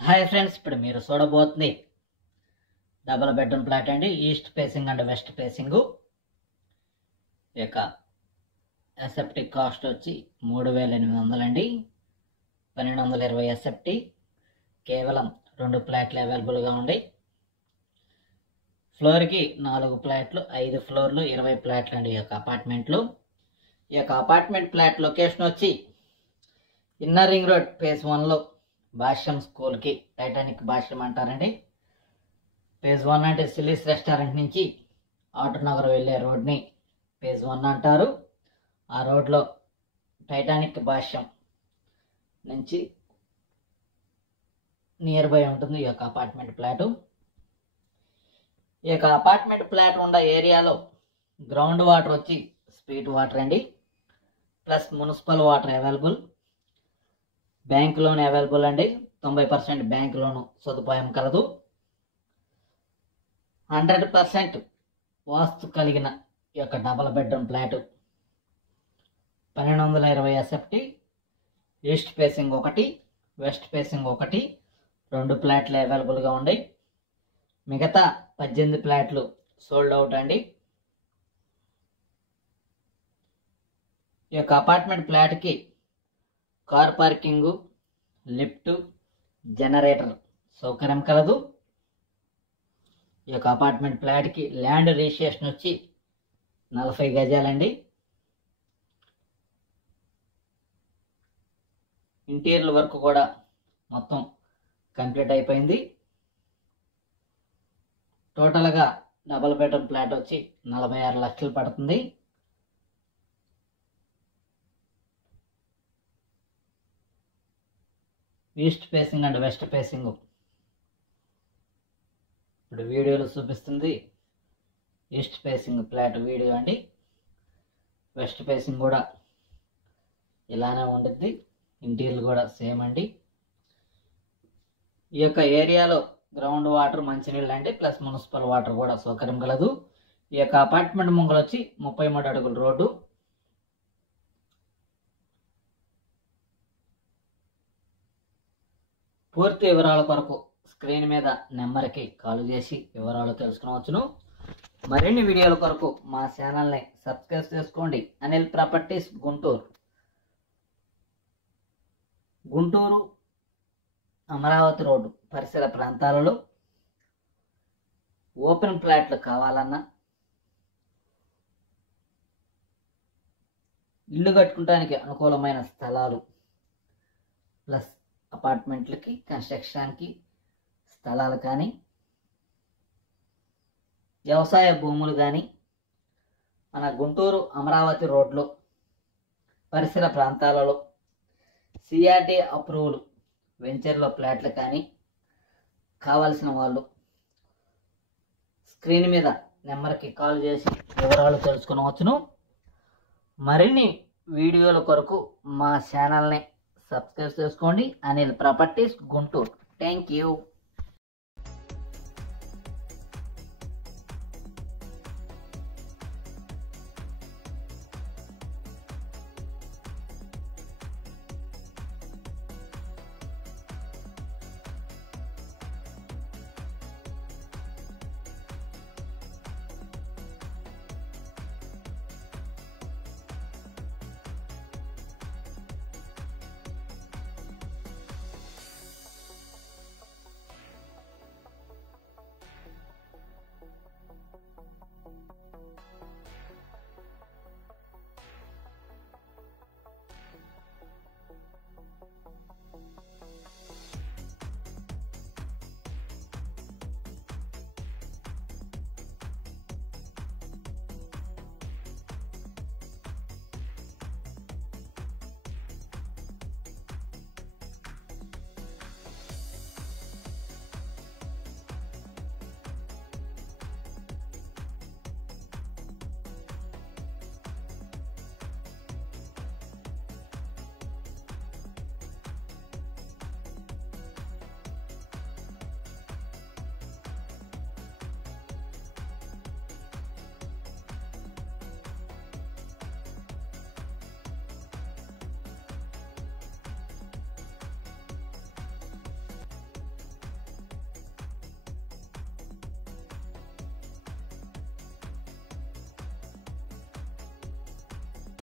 Hi friends, ఇప్పుడు మీరు చూడబోతుంది double bedroom flat అండి. East facing and west facing. ఇక ఎస్ఎఫ్టీ కాస్ట్ వచ్చి 3800 అండి. 1220 ఎస్ఎఫ్టీ. కేవలం 2 ఫ్లాట్లు అవైలబుల్గా ఉన్నాయి. ఫ్లోర్కి 4 ఫ్లాట్లు, 5 ఫ్లోర్లు, 20 ఫ్లాట్లు అండి ఈ యొక్క అపార్ట్మెంట్లు. ఈ యొక్క అపార్ట్మెంట్ ఫ్లాట్ లొకేషన్ వచ్చి ఇన్నర్ రింగ్ రోడ్ ఫేజ్ 1లో భాష్యం స్కూల్కి, టైటానిక్ భాష్యం అంటారండి. ఫేజ్ 1 అంటే సిలీస్ రెస్టారెంట్ నుంచి ఆటోనగర్ వెళ్ళే రోడ్ని ఫేజ్ 1 అంటారు. ఆ రోడ్లో టైటానిక్ భాష్యం నుంచి నియర్ బై ఉంటుంది ఈ యొక్క అపార్ట్మెంట్ ఫ్లాటు. ఈ యొక్క అపార్ట్మెంట్ ఫ్లాట్ ఉన్న ఏరియాలో గ్రౌండ్ వాటర్ వచ్చి స్ట్రీట్ వాటర్ అండి, plus municipal water available. Bank loan available అండి. 90% బ్యాంక్ లోను సదుపాయం కలదు. 100% వాస్తు కలిగిన ఈ యొక్క double bedroom flat. 1220 SFT. East facing 1, west facing 1, 2 ఫ్లాట్లు అవైలబుల్గా ఉన్నాయి. మిగతా 18 ఫ్లాట్లు సోల్డ్ అవుట్ అండి. ఈ యొక్క అపార్ట్మెంట్ ఫ్లాట్కి కార్ పార్కింగు, లిఫ్ట్, జనరేటర్ సౌకర్యం కలదు. ఈ యొక్క అపార్ట్మెంట్ ఫ్లాట్కి ల్యాండ్ రిజిస్ట్రేషన్ వచ్చి 40 గజాలండి. ఇంటీరియర్ వర్క్ కూడా మొత్తం కంప్లీట్ అయిపోయింది. టోటల్గా డబుల్ బెడ్రూమ్ ఫ్లాట్ వచ్చి 46 లక్షలు పడుతుంది. East facing and west facing ఇప్పుడు వీడియోలో చూపిస్తుంది ఈస్ట్ ఫేసింగ్ ఫ్లాట్ వీడియో అండి. వెస్ట్ ఫేసింగ్ కూడా ఇలానే ఉంటుంది. ఇంటీరియర్ కూడా సేమ్ అండి. ఈ యొక్క ఏరియాలో గ్రౌండ్ వాటర్, మంచినీళ్ళు అండి, ప్లస్ మున్సిపల్ వాటర్ కూడా సౌకర్యం కలదు. ఈ యొక్క అపార్ట్మెంట్ ముంగలు వచ్చి 33 అడుగుల రోడ్డు. పూర్తి వివరాల కొరకు స్క్రీన్ మీద నెంబర్కి కాల్ చేసి వివరాలు తెలుసుకునవచ్చును. మరిన్ని వీడియోల కొరకు మా ఛానల్ని సబ్స్క్రైబ్ చేసుకోండి. అనిల్ ప్రాపర్టీస్ గుంటూరు అమరావతి రోడ్డు పరిసర ప్రాంతాలలో ఓపెన్ ఫ్లాట్లు కావాలన్నా, ఇల్లు కట్టుకోవడానికి అనుకూలమైన స్థలాలు, ప్లస్ అపార్ట్మెంట్లకి, కన్స్ట్రక్షన్కి స్థలాలు కానీ, వ్యవసాయ భూములు కానీ మన గుంటూరు అమరావతి రోడ్లో పరిసర ప్రాంతాలలో సిఆర్టీ అప్రూవల్ వెంచర్లో ఫ్లాట్లు కానీ కావాల్సిన వాళ్ళు స్క్రీన్ మీద నెంబర్కి కాల్ చేసి వివరాలు తెలుసుకునవచ్చును. మరిన్ని వీడియోల కొరకు మా ఛానల్ని సబ్స్క్రైబ్ చేసుకోండి. Anil properties Guntur. Thank you.